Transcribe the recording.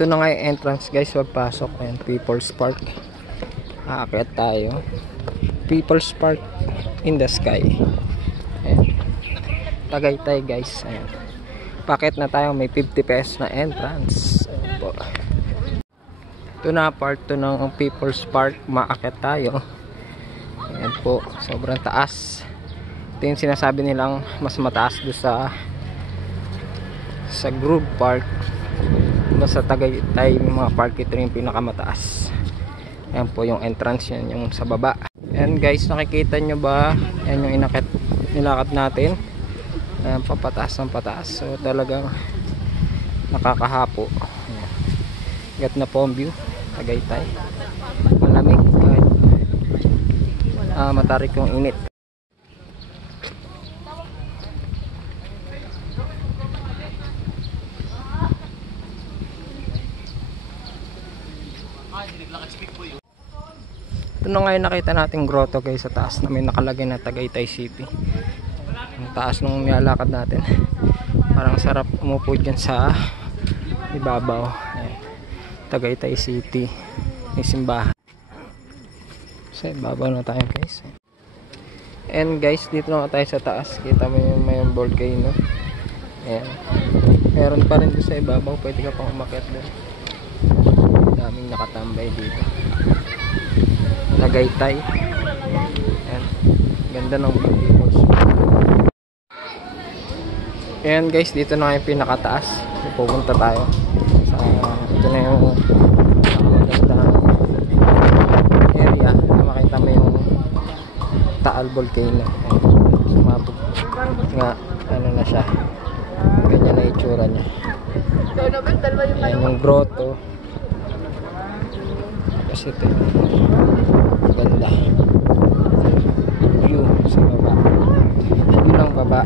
Ito na nga yung entrance guys, pagpasok. Ayan, People's Park. Aakyat tayo. People's Park in the sky. Ayan. Tagaytay guys. Ayan. Pakit na tayo, may 50 pesos na entrance. Ayan po. Ito na part 2 ng People's Park. Maakyat tayo. Ayan po, sobrang taas. Ito yung sinasabi nilang mas mataas doon sa Grove Park. Sa Tagaytay mga park, ito yung pinakamataas. Ayan po yung entrance, yan yung sa baba. Ayan guys, nakikita nyo ba? Ayan yung nilakad natin. Ayan, papataas ng pataas. So talagang nakakahapo. Ayan. Gat na po ang view, Tagaytay. Malamig kahit matarik yung init. Ito na ngayon nakita natin grotto guys sa taas na may nakalagay na Tagaytay City. Ang taas nung nilalakad natin. Parang sarap umupo dyan sa ibabaw. Ayan. Tagaytay City. May simbahan. Sa ibabaw na tayo guys. And guys, dito na tayo sa taas. Kita mo yung may volcano. Ayan. Meron pa rin doon sa ibabaw. Pwede ka pang umakyat doon. Daming nakatambay dito. Tagaytay. Ayan. Ganda ng People's Park. Ayan guys, dito na yung pinakataas. Pupunta tayo sa ito na yung magandang area na makita mo yung Taal Volcano. Sumabog nga ano na siya. Ganyan na itsura niya. Ayan yung grotto. Kasi ito ganda view sa baba, view ng baba.